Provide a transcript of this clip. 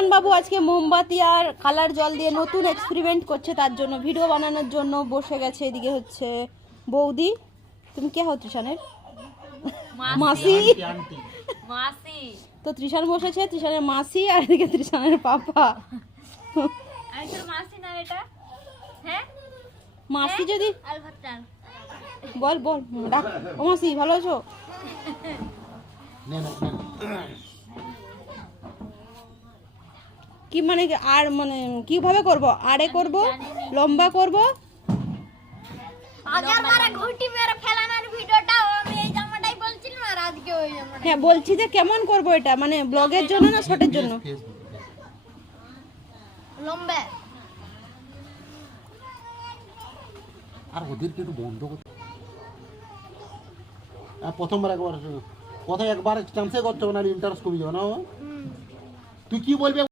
ইরফান বাবু আজকে মোমবাতি আর কালার জল দিয়ে নতুন এক্সপেরিমেন্ট করছে, তার জন্য ভিডিও বানানোর জন্য বসে গেছে। এদিকে হচ্ছে বৌদি, তুমি কে হও তৃষানের মাসি? মাসি তো তৃষান বসেছে, তৃষানের মাসি, আর এদিকে তৃষানের পাপা। আমি তোর মাসি না এটা? হ্যাঁ মাসি যদি আলভাত্তার বল বল ডাক। ও মাসি ভালো আছো? কি মানে আর মানে কিভাবে করব? আড়ে করব, লম্বা করব? আগের বারে ঘুটি মেরে ফেলানোর ভিডিওটা আমি এই জামাটাই বলছিলাম, আর আজকে ওই জামাটা। হ্যাঁ বলছি যে কেমন করব এটা, মানে ব্লগের জন্য না শর্টের জন্য? লম্বা আর ওদেরকে একটু বন্ধ করতে। প্রথমবার একবার কথা একবার চান্সে করতে হবে না, ইন্টারেস্ট কমে যাবে না। তুই কি বলবি?